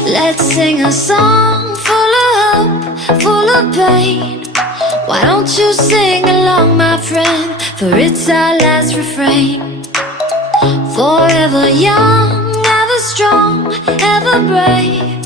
Let's sing a song full of hope, full of pain. Why don't you sing along, my friend? For it's our last refrain. Forever young, ever strong, ever brave.